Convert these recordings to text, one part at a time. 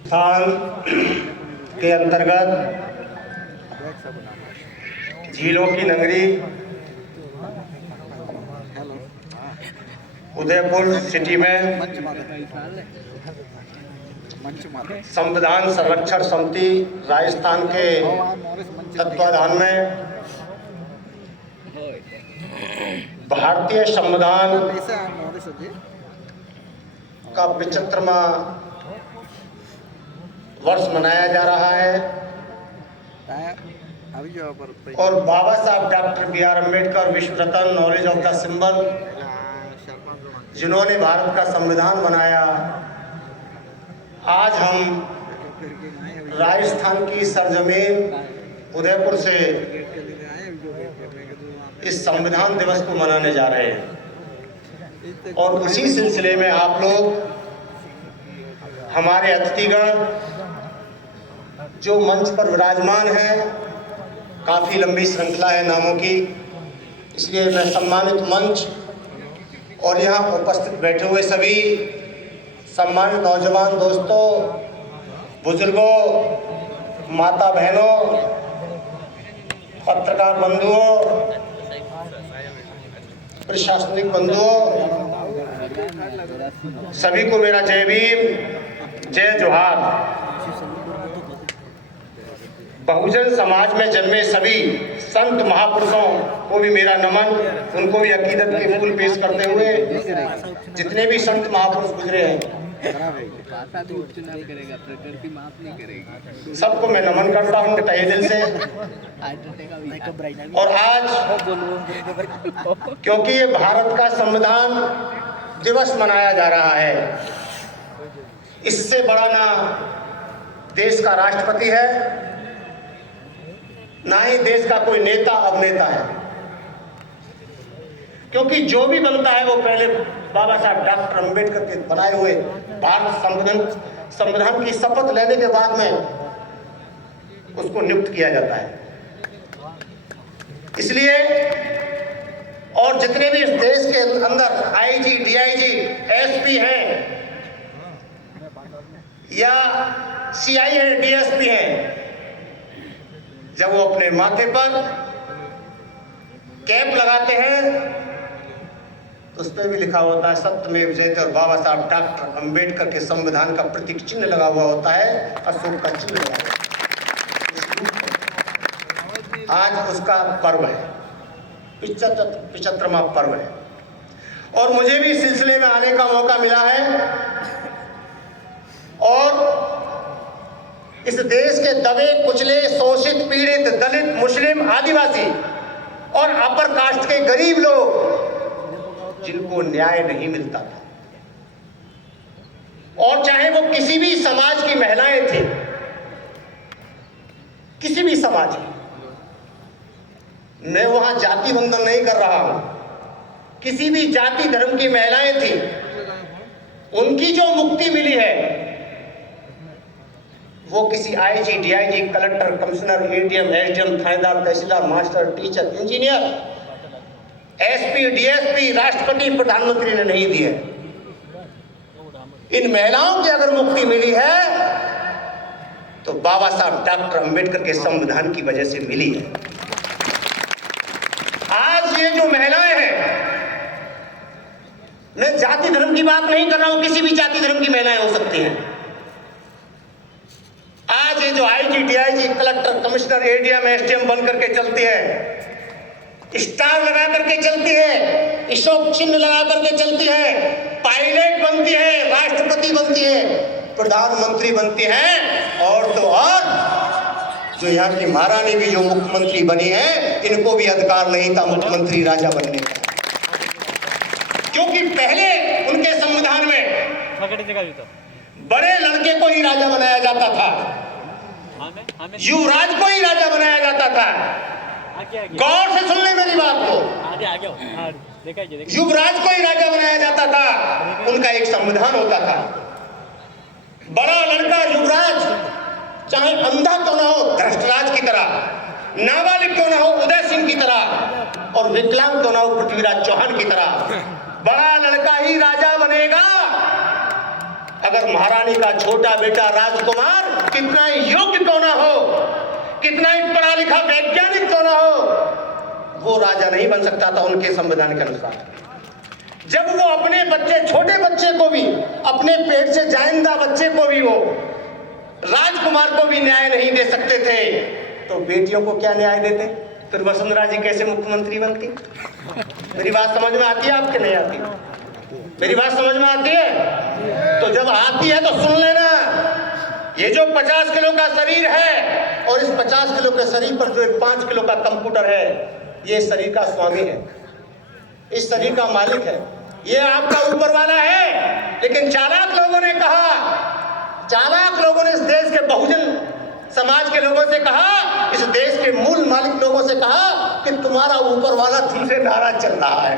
स्थान के अंतर्गत झीलों की नगरी उदयपुर सिटी में संविधान संरक्षण समिति राजस्थान के तत्वाधान में भारतीय संविधान का 75वां वर्ष मनाया जा रहा है और बाबा साहब डॉक्टर बी आर अम्बेडकर विश्व रत्न नॉलेज ऑफ द सिंबल जिन्होंने भारत का संविधान बनाया, आज हम राजस्थान की सरजमीन उदयपुर से इस संविधान दिवस को मनाने जा रहे हैं और उसी सिलसिले में आप लोग हमारे अतिथिगण जो मंच पर विराजमान हैं, काफ़ी लंबी श्रृंखला है नामों की, इसलिए मैं सम्मानित मंच और यहाँ उपस्थित बैठे हुए सभी सम्मानित नौजवान दोस्तों, बुजुर्गों, माता बहनों, पत्रकार बंधुओं, प्रशासनिक बंधुओं, सभी को मेरा जय भीम, जय जोहार। बहुजन समाज में जन्मे सभी संत महापुरुषों को भी मेरा नमन, उनको भी अकीदत के फूल पेश करते हुए जितने भी संत महापुरुष गुजरे हैं सबको मैं नमन करता हूँ तहे दिल से। और आज क्योंकि ये भारत का संविधान दिवस मनाया जा रहा है, इससे बड़ा ना देश का राष्ट्रपति है, ना ही देश का कोई नेता अभिनेता है, क्योंकि जो भी बनता है वो पहले बाबा साहब डॉक्टर अम्बेडकर के बनाए हुए भारत संविधान की शपथ लेने के बाद में उसको नियुक्त किया जाता है। इसलिए और जितने भी इस देश के अंदर आईजी, डीआईजी, एसपी हैं या सीआई है, डीएसपी हैं, जब वो अपने माथे पर कैप लगाते हैं तो उस पर भी लिखा होता है सत्यमेव जयते और बाबा साहब डॉक्टर अम्बेडकर के संविधान का प्रतीक चिन्ह लगा हुआ होता है, अशोक का चिन्ह लगा हुआ है। आज उसका पर्व है, 75वां पर्व है और मुझे भी इस सिलसिले में आने का मौका मिला है और इस देश के दबे कुचले, शोषित, पीड़ित, दलित, मुस्लिम, आदिवासी और अपर कास्ट के गरीब लोग जिनको न्याय नहीं मिलता था, और चाहे वो किसी भी समाज की महिलाएं थी, किसी भी समाज की, मैं वहां जाति बंधन नहीं कर रहा हूं, किसी भी जाति धर्म की महिलाएं थी, उनकी जो मुक्ति मिली है वो किसी IG, DIG, collector, commissioner, ADM, SDM, थानेदार, तहसीलदार, master, teacher, engineer, SP, DSP, राष्ट्रपति, प्रधानमंत्री ने नहीं दी है। इन महिलाओं की अगर मुक्ति मिली है तो बाबा साहब डॉक्टर अम्बेडकर के संविधान की वजह से मिली है। आज ये जो महिलाएं हैं, मैं जाति धर्म की बात नहीं कर रहा हूं, किसी भी जाति धर्म की महिलाएं हो सकती हैं। आज ये जो IG, DIG, collector, commissioner, ADM, SDM बन करके चलती है, स्टार लगा करके चलती है, अशोक चिन्ह लगा करके चलती है, पायलट बनती है, राष्ट्रपति बनती है, प्रधानमंत्री बनती है, और तो और जो यहाँ की महारानी भी जो मुख्यमंत्री बनी है, इनको भी अधिकार नहीं था मुख्यमंत्री राजा बनने का, क्योंकि पहले उनके संविधान में बड़े लड़के को ही राजा बनाया जाता था, युवराज को ही राजा बनाया जाता था। गौर से सुन ले मेरी बात को, युवराज को ही राजा बनाया जाता था, उनका एक संविधान होता था। बड़ा लड़का युवराज चाहे अंधा क्यों ना हो, धृतराज की तरह नाबालिग क्यों ना हो उदय सिंह की तरह, और विकलांग क्यों ना हो पृथ्वीराज चौहान की तरह। बड़ा लड़का ही राजा बनेगा। अगर महारानी का छोटा बेटा राजकुमार कितना ही योग्य क्यों ना हो, कितना ही पढ़ा लिखा वैज्ञानिक क्यों ना हो, वो राजा नहीं बन सकता था उनके संविधान के अनुसार। जब वो अपने बच्चे, छोटे बच्चे को भी, अपने पेट से जाइंदा बच्चे को भी, वो राजकुमार को भी न्याय नहीं दे सकते थे, तो बेटियों को क्या न्याय देते? फिर वसुंधरा जी कैसे मुख्यमंत्री बनती? मेरी बात समझ में आती है आपके? नहीं आती? मेरी बात समझ में आती है? तो जब आती है तो सुन लेना। ये जो 50 किलो का शरीर है, और इस 50 किलो के शरीर पर जो 5 किलो का कंप्यूटर है, ये शरीर का स्वामी है, इस शरीर का मालिक है, ये आपका ऊपर वाला है। लेकिन चालाक लोगों ने कहा, चालाक लोगों ने इस देश के बहुजन समाज के लोगों से कहा, इस देश के मूल मालिक लोगों से कहा कि तुम्हारा ऊपर वाला तुमसे नाराज चल रहा है।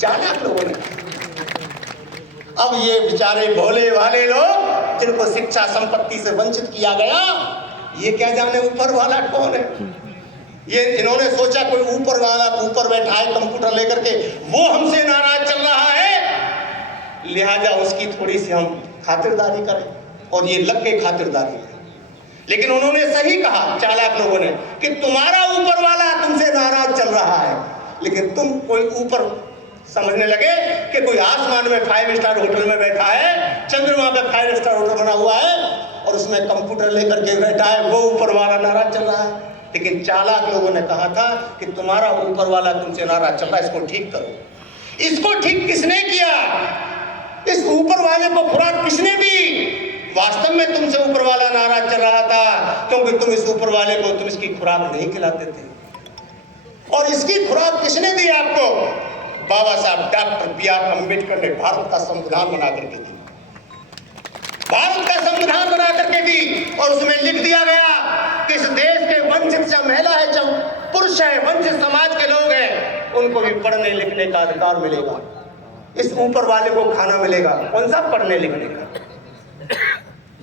चालाक लोगों ने। अब ये बेचारे भोले वाले लोग जिनको शिक्षा संपत्ति से वंचित किया गया, ये क्या जाने ऊपर वाला कौन है? ये इन्होंने सोचा कोई ऊपर वाला ऊपर बैठा है कंप्यूटर लेकर के, वो हमसे नाराज चल रहा है, लिहाजा उसकी थोड़ी सी हम खातिरदारी करें, और ये लग के खातिरदारी है। लेकिन उन्होंने सही कहा चालाक लोगों ने कि तुम्हारा ऊपर वाला तुमसे नाराज चल रहा है, लेकिन तुम कोई ऊपर समझने लगे कि कोई आसमान में 5 स्टार होटल में बैठा है, चंद्रमा पे 5 स्टार होटल बना हुआ है, और उसमें कंप्यूटर लेकर के बैठा है, वो ऊपर वाला नाराज चल रहा है। लेकिन चालाक लोगों ने कहा था कि तुम्हारा ऊपर वाला तुमसे नाराज चल रहा है, इसको ठीक करो। इसको ठीक किसने किया? इस ऊपर वाले को खुराक किसने दी? वास्तव में तुमसे ऊपर वाला नाराज चल रहा था, क्योंकि तुम इस ऊपर वाले को तुम इसकी खुराक नहीं खिलाते थे। और इसकी खुराक किसने दी आपको? बाबा साहब डॉक्टर बी.आर. अम्बेडकर ने भारत का संविधान बना करके दी, भारत का संविधान बना करके दी, और उसमें लिख दिया गया कि इस देश के वंचित चाहे महिला है, चाहे पुरुष है, वंचित समाज के लोग हैं, उनको भी पढ़ने लिखने का अधिकार मिलेगा। इस ऊपर वाले को खाना मिलेगा, कौन सा पढ़ने लिखने का?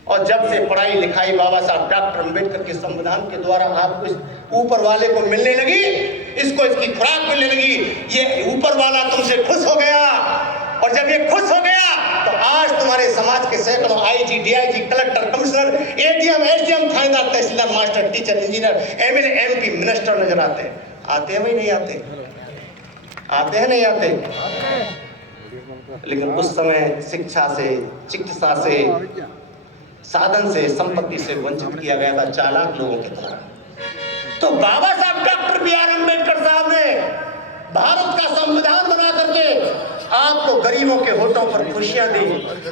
और जब से पढ़ाई लिखाई बाबा साहब डॉक्टर अम्बेडकर के संविधान के द्वारा आपको इस ऊपर वाले को मिलने लगी, इसको इसकी खुराक मिलने लगी, ये ऊपर वाला तुमसे खुश हो गया। और जब ये खुश हो गया तो आज तुम्हारे समाज के सैकड़ों IG, DIG, collector, commissioner, ADM, SDM, थानेदार, तहसीलदार, master, teacher, engineer, MLA, MP, minister नजर आते हैं। आते हैं भाई? नहीं आते? आते हैं? नहीं आते? लेकिन उस समय शिक्षा से, चिकित्सा से, साधन से, संपत्ति से वंचित किया गया था चालाक लोगों की तरह। तो बाबा साहब डॉक्टर बी.आर. अम्बेडकर साहब ने भारत का संविधान बना करके आपको गरीबों के होठों पर खुशियां दी,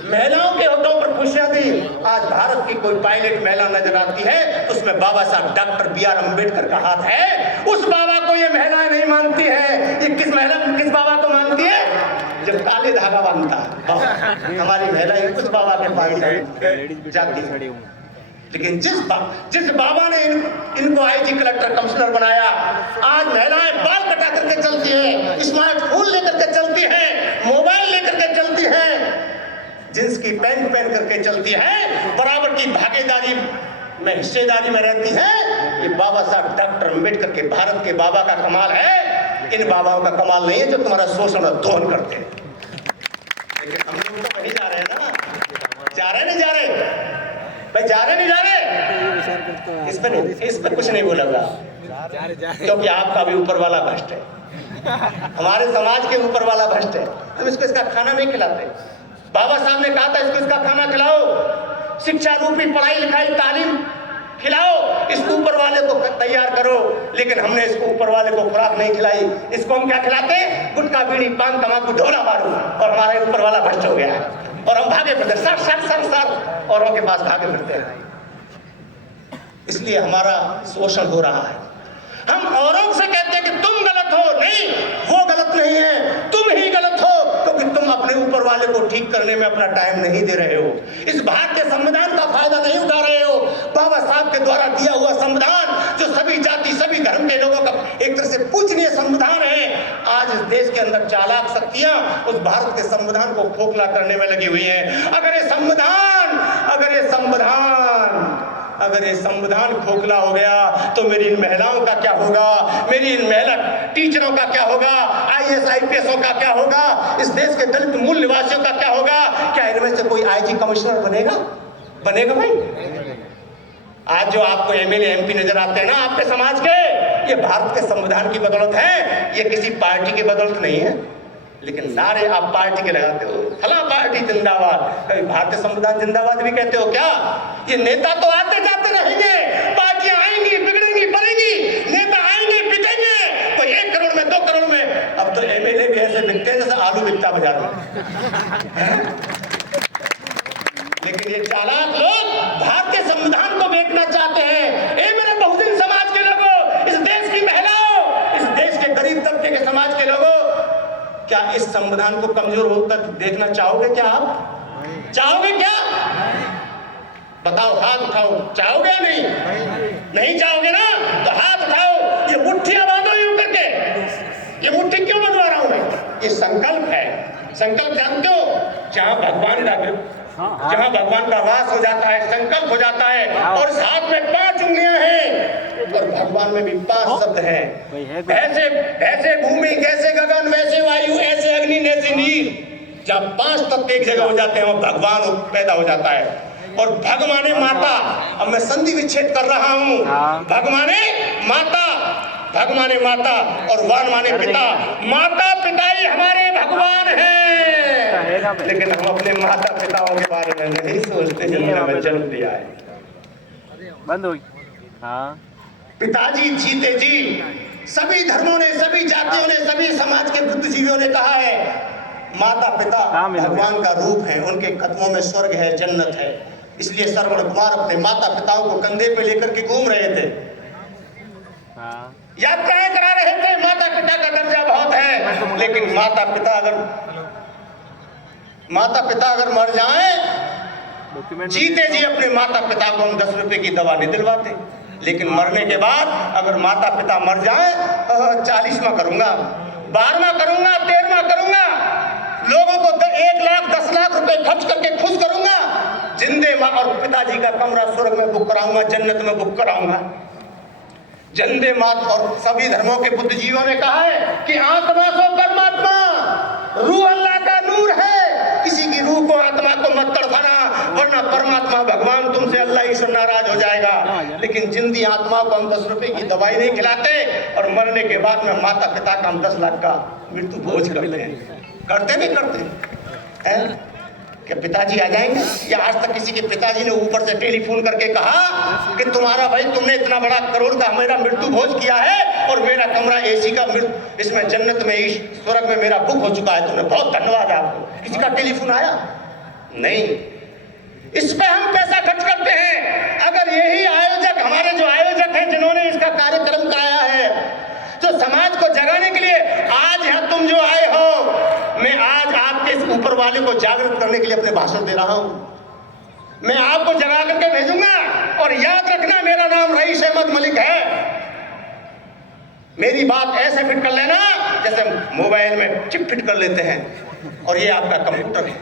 महिलाओं के होठों पर खुशियां दी। आज भारत की कोई पायलट महिला नजर आती है, उसमें बाबा साहब डॉक्टर बी.आर. अम्बेडकर का हाथ है। उस बाबा को ये महिलाएं नहीं मानती है। ये किस महिला, किस बाबा को मानती है? जब काले धागा बांधता है हमारी महिलाएं उस बाबा के पास जाती है। लेकिन जिस बाबा ने इनको आईजी, कलेक्टर, कमिश्नर बनाया, आज महिलाएं बाल कटा करके चलती है, स्मार्टफोन लेकर के चलती है, मोबाइल लेकर के चलती है, जींस की पैंट पहन करके चलती है, बराबर की भागीदारी में, हिस्सेदारी में रहती है। ये बाबा साहब डॉक्टर अम्बेडकर के, भारत के बाबा का कमाल है। इन बाबाओं का कमाल नहीं है जो तुम्हारा शोषण और दोहन करते हैं। लेकिन हम लोग तो वही जा रहे हैं ना, जा रहे नहीं जा रहे भाई, जा रहे नहीं जा रहे? इस पर कुछ नहीं बोला, क्योंकि आपका भी ऊपर वाला भ्रष्ट है, हमारे समाज के ऊपर वाला भ्रष्ट है। हम इसको इसका खाना नहीं खिलाते। बाबा साहब ने कहा था इसको इसका खाना खिलाओ, शिक्षा रूपी पढ़ाई लिखाई तालीम खिलाओ, इस ऊपर वाले को तैयार करो। लेकिन हमने इसको ऊपर वाले को खुराक नहीं खिलाई। इसको हम क्या खिलाते? गुटखा, बीड़ी, पान, तंबाकू, ढोला मारू, और हमारा ऊपर वाला भ्रष्ट हो गया है, और हम भागे फिरते सर सर सर सर औरों के पास भागे फिरते हैं। इसलिए हमारा शोषण हो रहा है। हम औरों से कहते हैं कि तुम गलत हो, नहीं, वो गलत नहीं है, तुम ही गलत हो, क्योंकि तुम अपने ऊपर वाले को ठीक करने में अपना टाइम नहीं दे रहे हो, इस भारतीय संविधान का फायदा नहीं उठा रहे हो। बाबा साहब के द्वारा दिया हुआ संविधान, जो सभी जाति, सभी धर्म के लोगों का एक तरह से पूजनीय संविधान है, आज इस देश के अंदर चालाक शक्तियां उस भारत के संविधान को खोखला करने में लगी हुई हैं। अगर ये संविधान अगर ये संविधान खोखला हो गया तो मेरी इन महिलाओं का क्या होगा, मेरी इन महिला टीचरों का क्या होगा, IAS IPSओं का क्या होगा, इस देश के दलित मूल निवासियों का क्या होगा? क्या इनमें से कोई IG कमिश्नर बनेगा भाई? आज जो आपको MLA MP नजर आते हैं ना आपके समाज के, ये भारत के संविधान की बदौलत है, ये किसी पार्टी की बदौलत नहीं है। लेकिन नारे आप पार्टी के लगाते हो, फला पार्टी जिंदाबाद, कभी भारतीय संविधान जिंदाबाद भी कहते हो क्या? ये नेता तो आते जाते रहेंगे, पार्टियां आएंगी, बिगड़ेंगी, बढ़ेंगी, नेता आएंगे, बिकेंगे, कोई 1 करोड़ में 2 करोड़ में। अब तो MLA भी ऐसे बिकते हैं जैसे आलू बिकता बाजार में। लेकिन ये चालाक लोग भारतीय संविधान को बेचना चाहते हैं। ए मेरे बहुजन समाज के लोगों, इस देश की महिलाओं, इस देश के गरीब तबके के समाज के लोगों, क्या इस संविधान को कमजोर होता देखना चाहोगे? क्या आप चाहोगे? क्या बताओ, हाथ उठाओ। चाहोगे? नहीं चाहोगे ना, तो हाथ उठाओ। ये मुट्ठियां बांधो यूं करके। ये मुट्ठी क्यों बंधवा रहा हूं मैं? ये संकल्प है। संकल्प जानते हो? जहां भगवान का वास हो जाता है, संकल्प हो जाता है, और साथ में 5 उंगलियां हैं, और भगवान में भी 5 शब्द हैं। ऐसे भूमि, कैसे गगन, वैसे वायु, ऐसे अग्नि, ऐसे नीर। जब 5 तत्व एक जगह हो जाते हैं, वो भगवान पैदा हो जाता है। और भग माने माता, अब मैं संधि विच्छेद कर रहा हूं। भग माने माता, भग माने माता, और वान माने पिता। माता पिता ही हमारे भगवान हैं, लेकिन हम अपने माता पिताओं के बारे में नहीं सोचते जिन्होंने जन्म दिया है। बंद हो गई। हाँ, पिताजी जीते जी, सभी धर्मों ने, सभी जातियों ने, सभी समाज के बुद्धिजीवियों ने कहा है माता पिता भगवान का रूप है, उनके कदमों में स्वर्ग है, जन्नत है। इसलिए श्रवण कुमार अपने माता पिताओं को कंधे पे लेकर के घूम रहे थे, यात्राएं करा रहे थे। माता पिता का दर्जा बहुत है, लेकिन माता पिता अगर मर जाएं, जीते जी अपने माता पिता को हम 10 रुपए की दवा नहीं दिलवाते, लेकिन मरने के बाद अगर माता पिता मर जाए, 40वां करूंगा, 12वां करूंगा, 13वां करूंगा, लोगों को 1 लाख 10 लाख रुपए खर्च करके खुश करूंगा, जिंदे माँ और पिताजी का कमरा स्वर्ग में बुक कराऊंगा, जन्नत में बुक कराऊंगा। जिंदे मात और सभी धर्मों के बुद्धिजीवियों ने कहा है कि आत्मा सो परमात्मा, रूह अल्लाह का नूर है, किसी की रूह को, आत्मा को मत तड़पाना, वरना परमात्मा भगवान तुमसे, अल्लाह ईश्वर नाराज हो जाएगा। लेकिन जिंदी आत्मा को हम 10 रुपए की दवाई नहीं खिलाते, और मरने के बाद में माता पिता का हम 10 लाख का मृत्यु भोज करते हैं। क्या पिताजी आ जाएंगे? या आज तक किसी के पिताजी ने ऊपर से टेलीफोन करके कहा कि तुम्हारा भाई, तुमने इतना बड़ा करोड़ का मेरा मृत्यु भोज किया है, और मेरा कमरा AC का इसमें जन्नत में, स्वर्ग में मेरा बुक हो चुका है, तुमने बहुत धन्यवाद आपको। किसी का टेलीफोन आया? नहीं। इस पे हम पैसा खर्च करते हैं। अगर यही आयोजक, हमारे जो आयोजक हैं, जिन्होंने इसका कार्यक्रम कराया है, जो समाज को जगाने के लिए आज यहाँ तुम जो आए हो, मैं आज आपके इस ऊपर वाले को जागृत करने के लिए अपने भाषण दे रहा हूं। मैं आपको जगा करके भेजूंगा, और याद रखना मेरा नाम रईस अहमद मलिक है। मेरी बात ऐसे फिट कर लेना जैसे मोबाइल में चिप फिट कर लेते हैं, और ये आपका कंप्यूटर है।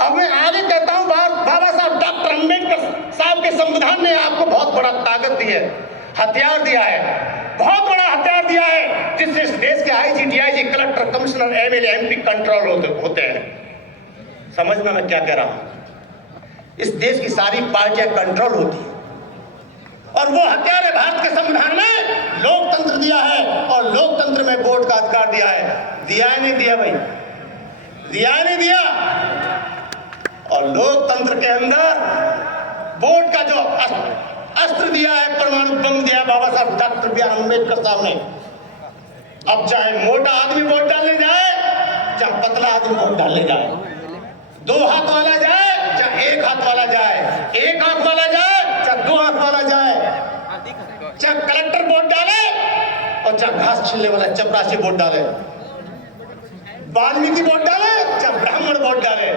अब मैं आगे कहता हूं, बाबा साहब डॉक्टर अम्बेडकर साहब के संविधान ने आपको बहुत बड़ा ताकत दी है, हथियार दिया है, बहुत बड़ा हथियार दिया है, जिससे इस देश के IG DIG collector commissioner MLA MP control होते हैं। समझना मैं क्या कह रहा हूं? इस देश की सारी पार्टियां कंट्रोल होती है, और वो हथियार है भारत के संविधान में लोकतंत्र दिया है, और लोकतंत्र में वोट का अधिकार दिया है। दिया है नहीं दिया भाई? दिया है नहीं दिया? और लोकतंत्र के अंदर वोट का जो अस्त्र दिया है, परमाणु बम दिया है बाबा साहब डॉक्टर बी आर अम्बेडकर साहब ने। अब चाहे मोटा आदमी वोट डालने जाए, चाहे पतला आदमी वोट डालने जाए, 2 हाथ वाला जाए, चाहे 1 हाथ वाला जाए, 1 आंख वाला जाए, चाहे 2 आंख वाला जाए, चाहे कलेक्टर वोट डाले, और चाहे घास छिलने वाला चपरासी वोट डाले, वाल्मीकि वोट डाले, चाहे ब्राह्मण वोट डाले,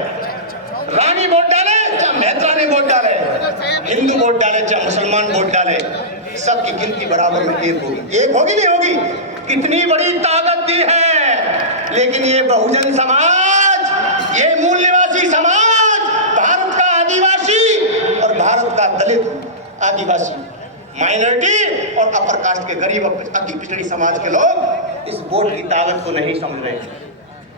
रानी वोट डाले, चाहे मेहतरानी वोट डाले, हिंदू वोट डाले, चाहे मुसलमान वोट डाले, सबकी गिनती बराबर में 1 होगी। 1 होगी नहीं होगी? कितनी बड़ी ताकत दी है। लेकिन ये बहुजन समाज, ये मूल निवासी समाज, भारत का आदिवासी और भारत का दलित, आदिवासी, माइनॉरिटी और अपर कास्ट के गरीब अति पिछड़ी समाज के लोग इस वोट की ताकत को नहीं समझ रहे,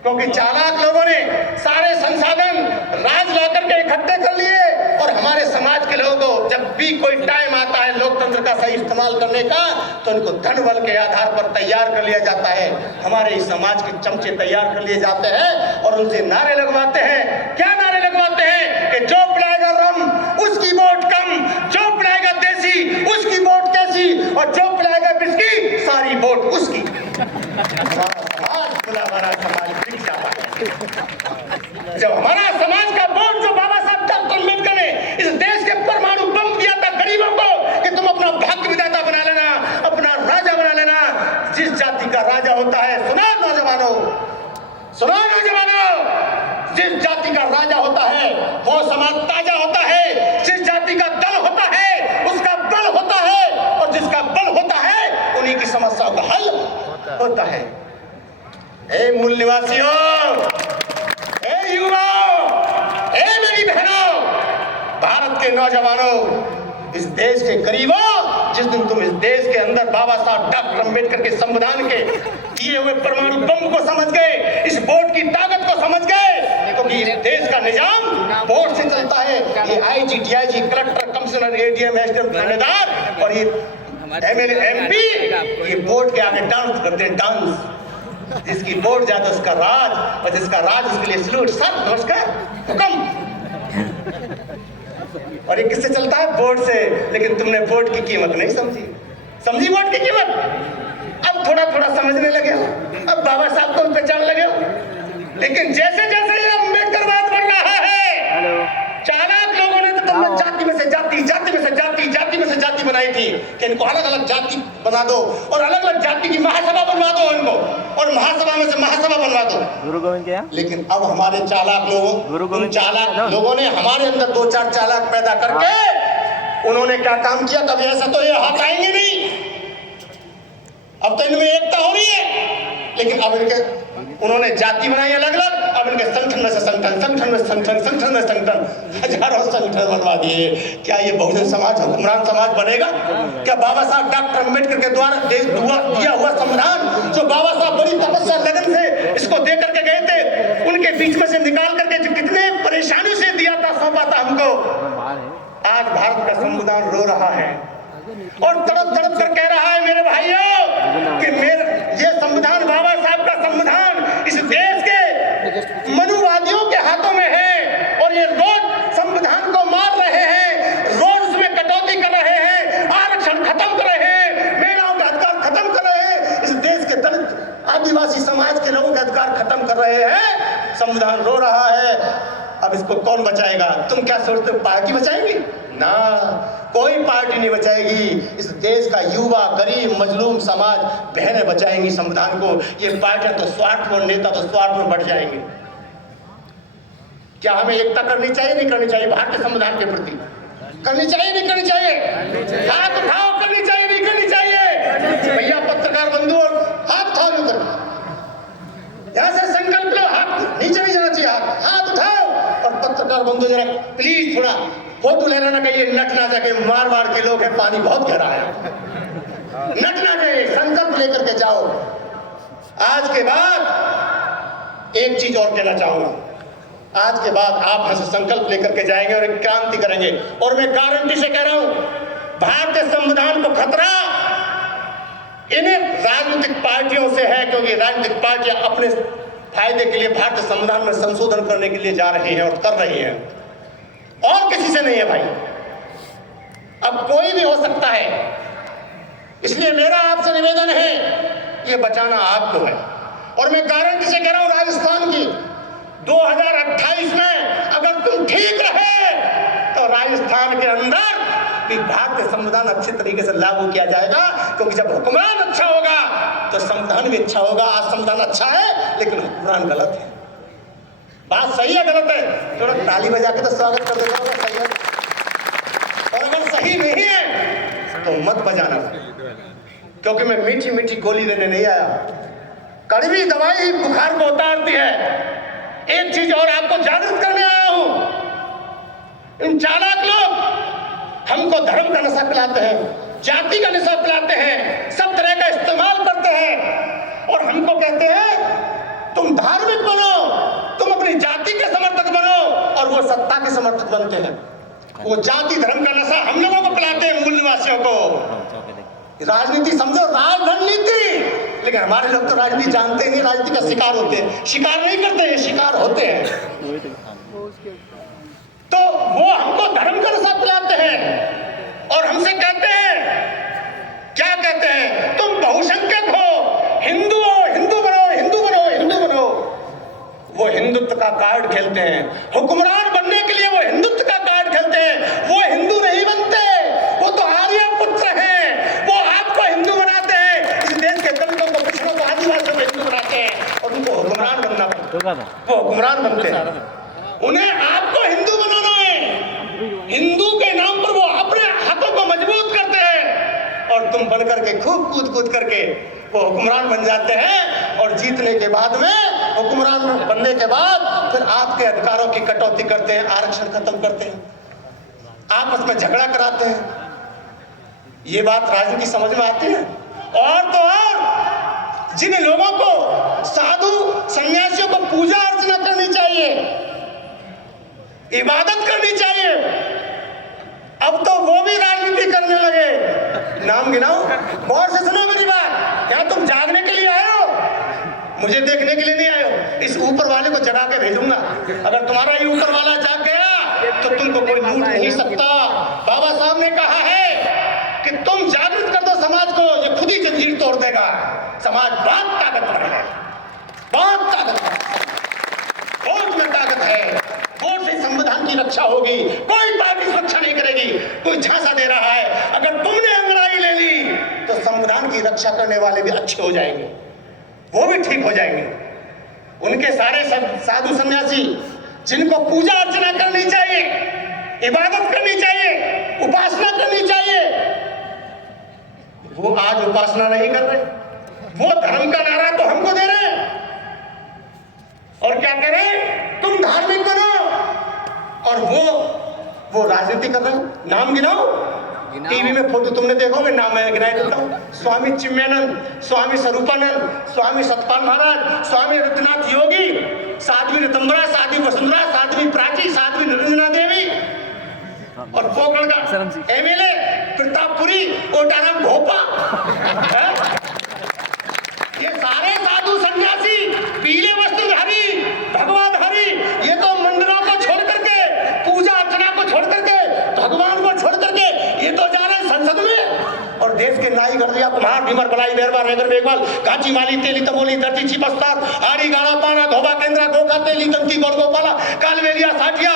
क्योंकि चालाक लोगों ने सारे संसाधन राज लाकर के इकट्ठे कर लिए और हमारे समाज के लोगों को जब भी कोई टाइम आता है लोकतंत्र का सही इस्तेमाल करने का तो उनको धन बल के आधार पर तैयार कर लिया जाता है। हमारे इस समाज के चमचे तैयार कर लिए जाते हैं और उनसे नारे लगवाते हैं। क्या नारे लगवाते हैं कि जो पिलाएगा रम उसकी वोट कम, जो पिलाएगा देसी उसकी वोट कैसी, और जो पिलाएगा बिस्की सारी वोट उसकी। हमारा समाज बिक जाता है। जब हमारा समाज का वोट जो बाबा साहब डॉक्टर अम्बेडकर ने इस देश के परमाणु बम दिया था गरीबों को कि तुम अपना भाग्य विधाता बना लेना, अपना राजा बना लेना, जिस जाति का राजा होता है, सुनो नौजवानों, सुनो नौजवानों, जिस जाति का राजा होता है वो समाज ताजा होता है, जिस जाति का दल होता है उसका बल होता है, और जिसका बल होता है उन्हीं की समस्याओं का हल होता है। ए मूल निवासियों, ए युवाओं, ए मेरी बहनों, भारत के नौजवानों, इस देश के गरीबों, जिस दिन तुम इस देश के अंदर बाबा साहब डॉक्टर अम्बेडकर के संविधान के दिए हुए परमाणु बम को समझ गए, इस वोट की ताकत को समझ गए, क्योंकि इस देश का निजाम वोट से चलता है। ये IG, DIG, collector, commissioner, ADM, SDM, थानेदार और ये एमएलए, एमपी, ये वोट के आगे डांस करते हैं, डांस। जिसकी वोट जाता उसका राज, और जिसका राज उसके लिए सलूट, सर नमस्कार, हुक्म। और ये किससे चलता है? वोट से। लेकिन तुमने वोट की कीमत नहीं समझी, समझी वोट की कीमत? अब थोड़ा थोड़ा समझने लगे हो, अब बाबा साहब को पहचान लगे हो। लेकिन जैसे जैसे ये अम्बेडकरवाद बढ़ रहा है, चालाक लोगों ने तो तुमने जाति में से जाति, जाति में से जाति, जाति में से जाति बनाई थी कि इनको अलग अलग जाति बना दो और अलग अलग जाति की महासभा बनवा दो इनको, और महासभा में से महासभा बनवा दो। गुरु गोविंद क्या? लेकिन अब हमारे चालाक लोगों, चालाक लोगों ने हमारे अंदर दो चार चालाक पैदा करके उन्होंने क्या काम किया, कभी ऐसा तो ये हाथ आएंगे नहीं। अब तो इनमें एकता हो रही है, लेकिन अब इनके उन्होंने जाति बनाई अलग अलग, अब इनके संगठन में से संगठन, संगठन में संगठन, संगठन में संगठन, हजारों संगठन बनवा दिए। क्या ये बहुजन समाज हुक्मरान समाज बनेगा? क्या बाबा साहब डॉक्टर अम्बेडकर के द्वारा दिया हुआ संविधान, जो बाबा साहब बड़ी तपस्या लगन से इसको दे करके गए थे, उनके बीच में से निकाल करके जो कितने परेशानी से दिया था, सौंपा था हमको, आज भारत का संविधान रो रहा है और तड़प तड़प कर कह रहा है मेरे भाइयों कि ये संविधान, बाबा साहब का संविधान इस देश के मनुवादियों के हाथों में है, और ये रोज संविधान को मार रहे हैं, रोज उसमें कटौती कर रहे हैं, आरक्षण खत्म कर रहे हैं, महिलाओं का अधिकार खत्म कर रहे हैं, इस देश के दलित आदिवासी समाज के लोगों के अधिकार खत्म कर रहे हैं। संविधान रो रहा है, अब इसको कौन बचाएगा? तुम क्या सोचते हो पार्टी बचाएगी? ना, कोई पार्टी नहीं बचाएगी। इस देश का युवा, गरीब, मजलूम समाज, बहनें बचाएंगी संविधान को। ये पार्टियां तो स्वार्थ और नेता तो स्वार्थ में बढ़ जाएंगे। क्या हमें एकता करनी चाहिए, नहीं करनी चाहिए? भारतीय संविधान के प्रति करनी चाहिए, नहीं करनी चाहिए? हाथ उठाओ, करनी चाहिए, नहीं करनी चाहिए? भैया पत्रकार बंधु, और हाथ उठाओ, यहां से संकल्प लो, हाथ नीचे नहीं जाना चाहिए, हाथ उठाओ। और पत्रकार बंधु जरा प्लीज थोड़ा फोटो लेना ना, कहिए नट ना जाके, मार मार के लोग है, पानी बहुत गहरा है, नट ना जाए, संकल्प लेकर के जाओ। आज के बाद एक चीज और कहना चाहूंगा, आज के बाद आप यहां से संकल्प लेकर के जाएंगे और एक क्रांति करेंगे, और मैं गारंटी से कह रहा हूं, भारतीय संविधान को खतरा इन्हें राजनीतिक पार्टियों से है, क्योंकि राजनीतिक पार्टियां अपने फायदे के लिए भारतीय संविधान में संशोधन करने के लिए जा रही हैं और कर रही हैं, और किसी से नहीं है भाई। अब कोई भी हो सकता है, इसलिए मेरा आपसे निवेदन है, ये बचाना आपको है। और मैं गारंटी से कह रहा हूं, राजस्थान की 2028 में अगर तुम ठीक रहे तो राजस्थान के अंदर भी भारतीय संविधान अच्छे तरीके से लागू किया जाएगा, क्योंकि जब हुक्मरान अच्छा होगा तो संविधान भी अच्छा होगा। आज संविधान अच्छा है लेकिन हुक्मरान गलत है। बात सही है गलत है? थोड़ा ताली बजा के तो स्वागत कर देता होगा, सही है। और अगर सही नहीं है तो मत बजाना, क्योंकि मैं मीठी मीठी गोली देने नहीं आया, कड़वी दवाई ही बुखार को उतारती है। एक चीज और आपको जागरूक करने आया हूं, इन चालाक लोग हमको धर्म का नशा पिलाते हैं, जाति का नशा पिलाते हैं, सब तरह का इस्तेमाल करते हैं और हमको कहते हैं तुम धार्मिक बनो, तुम अपनी जाति के समर्थक बनो, और वो सत्ता के समर्थक बनते हैं। वो जाति धर्म का नशा हम लोगों को पिलाते हैं, मूल निवासियों को। राजनीति समझो राजधन नीति, लेकिन हमारे लोग तो राजनीति जानते ही नहीं, राजनीति का शिकार होते हैं। शिकार नहीं करते हैं, शिकार होते हैं। तो वो हमको धर्म का नशा पिलाते हैं और हमसे कहते हैं, क्या कहते हैं, तुम बहुसंख्यक हो, हिंदू हो, हिंदू बनो, हिंदू बनो, हिंदू बनो। वो हिंदुत्व का कार्ड खेलते हैं, हुक्मरान बनने के लिए वो हिंदुत्व का कार्ड खेलते हैं। वो हिंदू नहीं बनते, वो तो आर्य पुत्र हैं। वो आपको हिंदू बनाते हैं, इस देश के दलितों को, पिछड़ों को, आदिवासियों को हिंदू बनाते हैं और उनको हुक्मरान बनना, वो हुक्मरान बनते हैं। उन्हें आपको हिंदू बनाना है, हिंदू के नाम पर वो अपने हाथों को मजबूत करते हैं और तुम बन करके खूब कूद कूद करके वो हुक्मरान बन जाते हैं। और जीतने के बाद में, हुक्मरान बनने के बाद फिर आपके अधिकारों की कटौती करते हैं, आरक्षण खत्म करते हैं, आपस में झगड़ा कराते हैं। ये बात राजनीति समझ में आती है। और तो और जिन लोगों को, साधु सन्यासियों को पूजा अर्चना करनी चाहिए, इबादत करनी चाहिए, अब तो वो भी राजनीति करने लगे। नाम गिनाओ, गौर से सुनो मेरी बात। क्या तुम जागने के लिए आए हो? मुझे देखने के लिए नहीं आए हो। इस ऊपर वाले को जगा के भेजूंगा। अगर तुम्हारा ये ऊपर वाला जाग गया तो तुमको कोई लूट नहीं सकता। बाबा साहब ने कहा है कि तुम जागृत कर दो समाज को, ये खुद ही जंजीर तोड़ देगा। समाज बहुत ताकतवर है, बहुत ताकतवर है, वोट में ताकत है। वोट से संविधान की रक्षा होगी, कोई पार्टी सुरक्षा नहीं करेगी। कोई झांसा दे रहा है, अगर तुमने अंगड़ाई ले ली तो संविधान की रक्षा करने वाले भी अच्छे हो जाएंगे, वो भी ठीक हो जाएंगे। उनके सारे साधु सन्यासी जिनको पूजा अर्चना करनी चाहिए, इबादत करनी चाहिए, उपासना करनी चाहिए, वो आज उपासना नहीं कर रहे। वो धर्म का नारा तो हमको दे रहे हैं और क्या करें, तुम धार्मिक बनो, और वो राजनीति कर रहे हैं। नाम गिनाओ, टीवी में फोटो तुमने देखोगे, नाम मैं गिनाई देता हूँ। स्वामी चिन्मयानंद, स्वामी स्वरूपानंद, स्वामी सतपाल महाराज, स्वामी रुद्रनाथ योगी, साध्वी ऋतंबरा, साध्वी वसुंधरा, साध्वी प्राची, साध्वी निरंजना देवी, और पोखरण का एमएलए प्रतापपुरी कोटाराम भोपा। ये सारे साधु सन्यासी, पीले वस्त्रधारी, भगवाधारी, ये तो मंदिरों को छोड़ करके, पूजा अर्चना को छोड़ करके, भगवान को छोड़ करके ये तो जा रहे हैं संसद में। और देश के नाई गर्दिया कुम्हार भीमर बलाई बेरबार रेगर बेगवाल काची माली तेली तमोली दर्जी चिपस्तार आरी गाड़ा पाना धोबा केंद्रा गोका तेली तंती गोलगोपाला कालवेलिया साठिया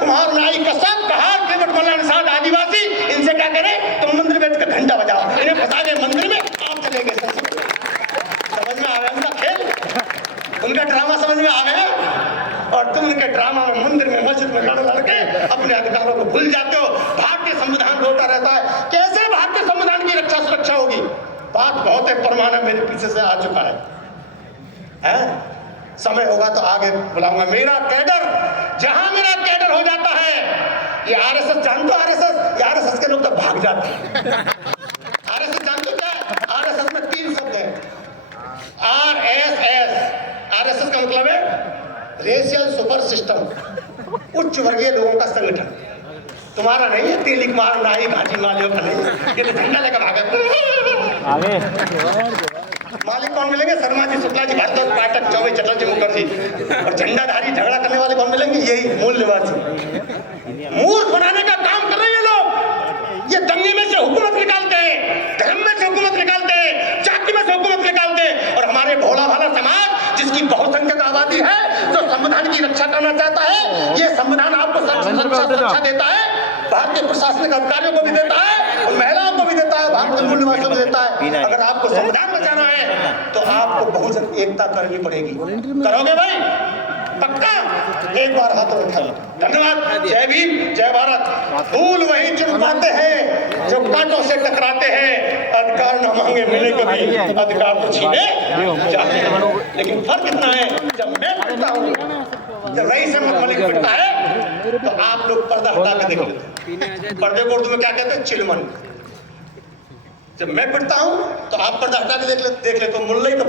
कुम्हार नाई कसब कहार केवट मल्ला निषाद आदिवासी, इनसे क्या करें, तुम मंदिर में घंटा बजाओ, इन्हें फंसा के मंदिर में, आप चले गए संसद में। समझ में आ गया उनका खेल, उनका ड्रामा समझ में आ गया। और तुम उनके ड्रामा में, मंदिर में, मस्जिद में लड़ लड़ के अपने अधिकारों को भूल जाते हो। भारतीय संविधान रोता रहता है, कैसे भारतीय संविधान की रक्षा सुरक्षा होगी? बात बहुत है, परमाणु मेरे पीछे से आ चुका है? समय होगा तो आगे बुलाऊंगा। मेरा कैडर, जहां मेरा कैडर हो जाता है, ये आरएसएस जानते हो, आरएसएस के लोग तो भाग जाते हैं। आरएसएस जानते हो क्या है? आरएसएस में 3 शब्द है, आरएसएस। आरएसएस का मतलब है रेशियल सुपर सिस्टम, उच्च वर्गीय लोगों का संगठन। तुम्हारा नहीं है, तेलिक मार नाई घाटी मालियों का नहीं, ये तो झंडा लेकर आगे। मालिक कौन मिलेंगे? शर्मा जी, शुक्ला जी, भारद्वाज, पाठक, चौबे, चटर्जी, मुखर्जी। और झंडाधारी, झगड़ा करने वाले कौन मिलेंगे? यही मूल निवासी। मूर्ख बनाने का काम कर रहे हैं लोग। ये दंगे में से हुकूमत निकालते हैं, धर्म में से हुकूमत निकालते हैं, जाति में से हुकूमत निकालते हैं। और हमारे भोला भाला समाज, जिसकी बहुसंख्यक आबादी है, जो संविधान की रक्षा करना चाहता है, ये संविधान आपको सुरक्षा देता है, भारतीय प्रशासनिक अधिकारियों को भी देता है और महिलाओं को भी देता है, भारतीय मूल निवासियों को देता है। अगर आपको संविधान बचाना है तो आपको बहुजन एकता करनी पड़ेगी। करोगे भाई? पक्का? एक बार हाथों उठा लो। धन्यवाद। जय भीम, जय भारत। फूल वही चुन पाते हैं जो कांटों से टकराते हैं। अधिकार न मांगे मिले कभी, अधिकार तो छीने जाते हैं। लेकिन फर्क इतना है, जब मैं पढ़ता हूँ जब रईस अहमद मलिक पिटता है तो आप लोग पर्दा हटा के देख लेते हैं। पर्दे को उर्दू में क्या कहते हैं? चिलमन। जब मैं पिटता हूं तो आप पर्दा हटा के देख ले तो मुल्ला ही तो